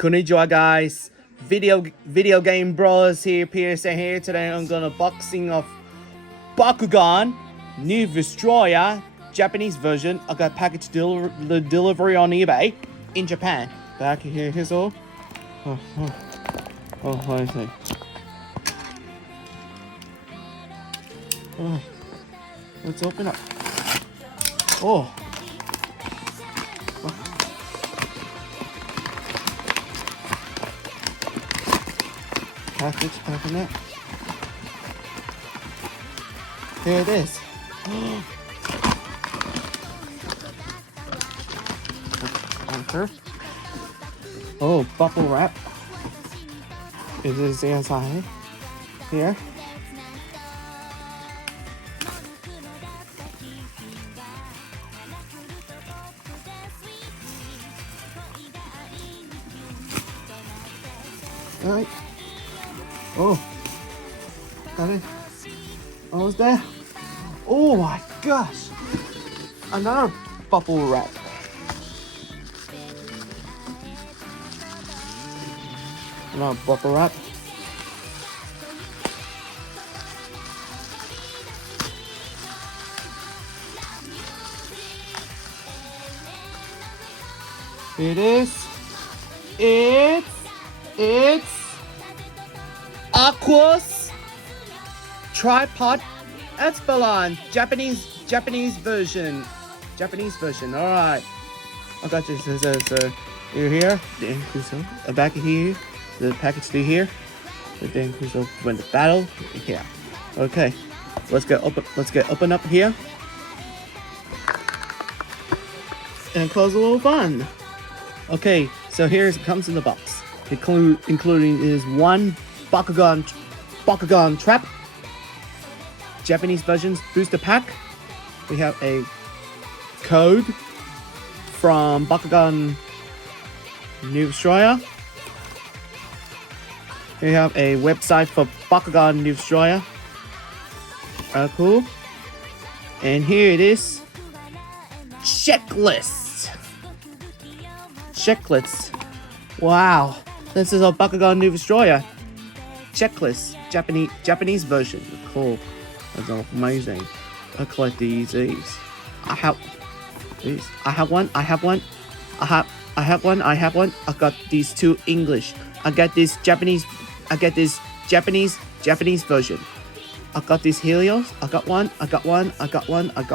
Konnichiwa guys, video game brawlers here, Pearson here. Today I'm gonna unboxing of Bakugan New Vestrioa Japanese version. I got package delivery on eBay in Japan. Back here, here's all. What is it? Oh, let's open up. Oh. Package, open it. Here it is. Anchor. Oh, bubble wrap. It is inside here. All right. Oh, got it. Almost there. Oh my gosh! Another bubble wrap. Another bubble wrap. It is. It's Aquos tripod Epsilon Japanese version. All right, I got you. So you're here. The back here. The package to here. Then when the battle here. Okay, let's get open up here and close a little fun. Okay, so here it comes in the box. Including is one Bakugan Trap Japanese versions booster pack. We have a code from Bakugan New Vestrioa. We have a website for Bakugan New Vestrioa. Cool. And here it is. Checklist. Wow. This is a Bakugan New Vestrioa checklist, Japanese version. Cool. That's amazing. I collect these. I have these. I have one. I got these two English. I get this Japanese version. I got these Helios. I got one. I got this one. I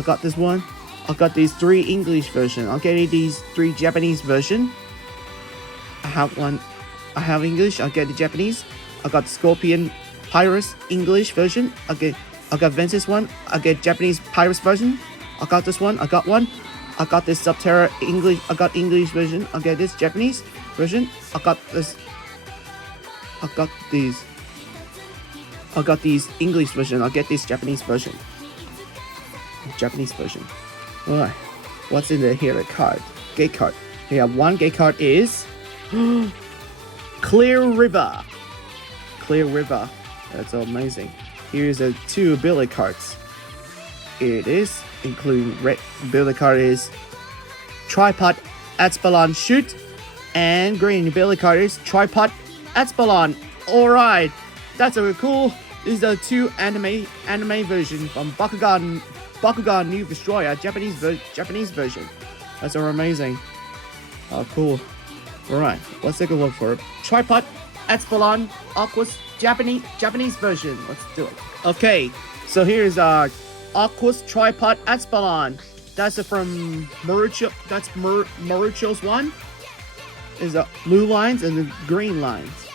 got this one. I got these three English version. I'm getting these three Japanese version. I have one. I have English. I get the Japanese. I got Scorpion Pyrus English version. I got Ventus one. I get Japanese Pyrus version. I got this one. I got one. I got this Subterra English. I got English version. I get this Japanese version. I got this. I got these. I got these English version. I get this Japanese version. Alright, what's in the here? The card, gate card. We have one gate card is Clear River. That's amazing. Here's the two ability cards. It is including red ability card is Tripod Epsilon Shoot, and green ability card is Tripod Epsilon. Alright, that's really cool. These are two anime version from Bakugan New Vestrioa Japanese version. That's amazing. Oh, cool. Alright, let's take a look for it. Tripod Epsilon Aquos Japanese version. Let's do it. Okay, so here's Aquos Tripod Epsilon. That's from Marucho. That's Marucho's one. Is the blue lines and the green lines.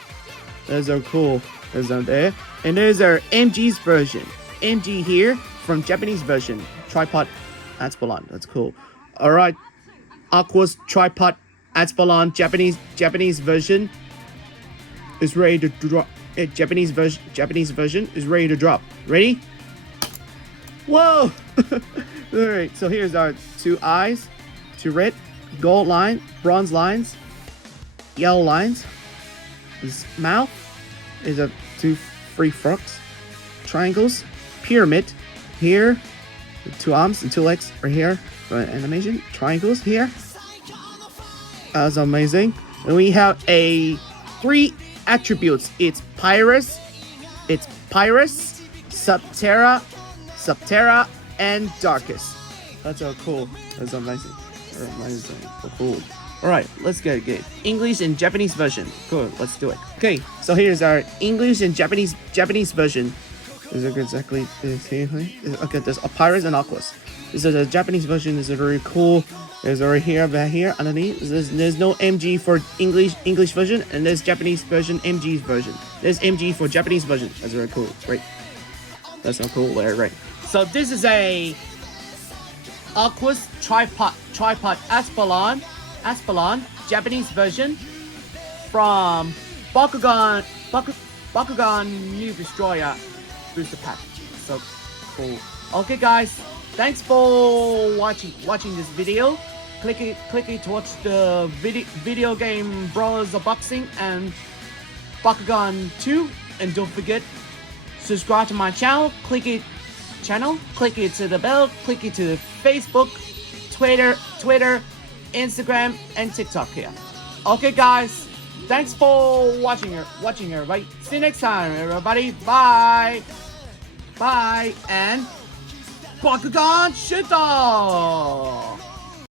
Those are cool. Those are there. And there's our MG's version. MG here from Japanese version. Tripod Epsilon. That's cool. Alright. Aquos Tripod Epsilon Japanese version is ready to drop. Japanese version is ready to drop. Ready? Whoa! Alright, so here's our two eyes, two red, gold line, bronze lines, yellow lines. His mouth is a two free frogs, triangles, pyramid. Here 2 arms and 2 legs right here. Animation triangles here. That's amazing. And we have a 3 attributes. It's Pyrus, Subterra, and Darkest. That's so cool. That's amazing. Amazing. So cool. Alright, let's get it. English and Japanese version. Good, let's do it. Okay, so here's our English and Japanese version. Is it exactly this here? Okay, there's a Pirates and Aquos. This is a Japanese version. This is very cool. There's right here, back here, underneath. There's no MG for English version, and there's Japanese version, MG version. There's MG for Japanese version. That's very cool. Right. That's so cool. Right. So this is a Aquos tripod Epsilon Japanese version from Bakugan New Vestrioa booster pack. So cool. Okay, guys, thanks for watching this video. Click it to watch the video game Brawlers unboxing and Bakugan 2, and don't forget subscribe to my channel. Click it to the bell. Click it to Facebook, Twitter, Instagram, and TikTok here. Okay, guys, thanks for watching everybody. See you next time, everybody. Bye, and Bakugan Shooter!